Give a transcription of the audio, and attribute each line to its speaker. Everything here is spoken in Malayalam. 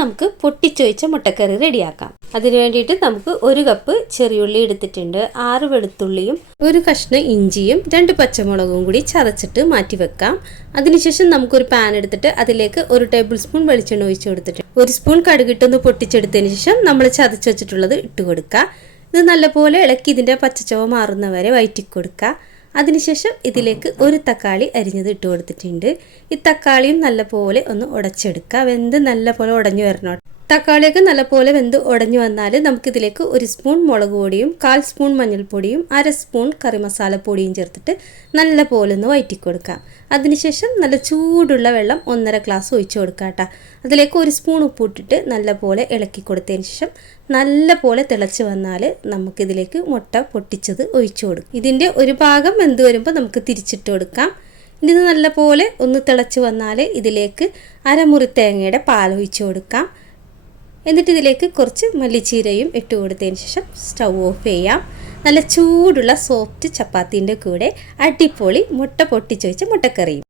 Speaker 1: നമുക്ക് പൊട്ടിച്ചൊഴിച്ച മുട്ടക്കറി റെഡിയാക്കാം. അതിന് വേണ്ടിയിട്ട് നമുക്ക് ഒരു കപ്പ് ചെറിയുള്ളി എടുത്തിട്ടുണ്ട്. ആറ് വെളുത്തുള്ളിയും ഒരു കഷ്ണം ഇഞ്ചിയും രണ്ട് പച്ചമുളകും കൂടി ചതച്ചിട്ട് മാറ്റി വെക്കാം. അതിനുശേഷം നമുക്കൊരു പാൻ എടുത്തിട്ട് അതിലേക്ക് ഒരു ടേബിൾ സ്പൂൺ വെളിച്ചെണ്ണ ഒഴിച്ചു കൊടുത്തിട്ട് ഒരു സ്പൂൺ കടുകിട്ടൊന്ന് പൊട്ടിച്ചെടുത്തതിന് ശേഷം നമ്മൾ ചതച്ച് വെച്ചിട്ടുള്ളത് ഇട്ട് കൊടുക്കുക. ഇത് നല്ലപോലെ ഇളക്കി ഇതിന്റെ പച്ചച്ചവ മാറുന്നവരെ വയറ്റി കൊടുക്കുക അതിനുശേഷം ഇതിലേക്ക് ഒരു തക്കാളി അരിഞ്ഞത് ഇട്ട് കൊടുത്തിട്ടുണ്ട്. ഈ തക്കാളിയും നല്ലപോലെ ഒന്ന് ഉടച്ചെടുക്കുക വെന്ത് നല്ലപോലെ ഉടഞ്ഞു വരണം? തക്കാളിയൊക്കെ നല്ലപോലെ വെന്ത് ഉടഞ്ഞു വന്നാൽ നമുക്കിതിലേക്ക് ഒരു സ്പൂൺ മുളക് പൊടിയും കാൽ സ്പൂൺ മഞ്ഞൾപ്പൊടിയും അര സ്പൂൺ കറി മസാലപ്പൊടിയും ചേർത്തിട്ട് നല്ലപോലെ ഒന്ന് വയറ്റി കൊടുക്കാം. അതിനുശേഷം നല്ല ചൂടുള്ള വെള്ളം ഒന്നര ഗ്ലാസ് ഒഴിച്ചു കൊടുക്കാം കേട്ടോ. അതിലേക്ക് ഒരു സ്പൂൺ ഉപ്പിട്ടിട്ട് നല്ലപോലെ ഇളക്കി കൊടുത്തതിന് ശേഷം നല്ലപോലെ തിളച്ച് വന്നാൽ നമുക്കിതിലേക്ക് മുട്ട പൊട്ടിച്ചത് ഒഴിച്ചു കൊടുക്കും. ഇതിന്റെ ഒരു ഭാഗം വെന്ത് വരുമ്പോൾ നമുക്ക് തിരിച്ചിട്ട് കൊടുക്കാം. ഇനി ഇത് നല്ലപോലെ ഒന്ന് തിളച്ച് വന്നാൽ ഇതിലേക്ക് അരമുറി തേങ്ങയുടെ പാൽ ഒഴിച്ചു കൊടുക്കാം. എന്നിട്ട് ഇതിലേക്ക് കുറച്ച് മല്ലിച്ചീരയും ഇട്ട് കൊടുത്തതിന് ശേഷം സ്റ്റൗ ഓഫ് ചെയ്യാം. നല്ല ചൂടുള്ള സോഫ്റ്റ് ചപ്പാത്തിന്റെ കൂടെ അടിപൊളി മുട്ട പൊട്ടിച്ചൊഴിച്ച മുട്ടക്കറിയും.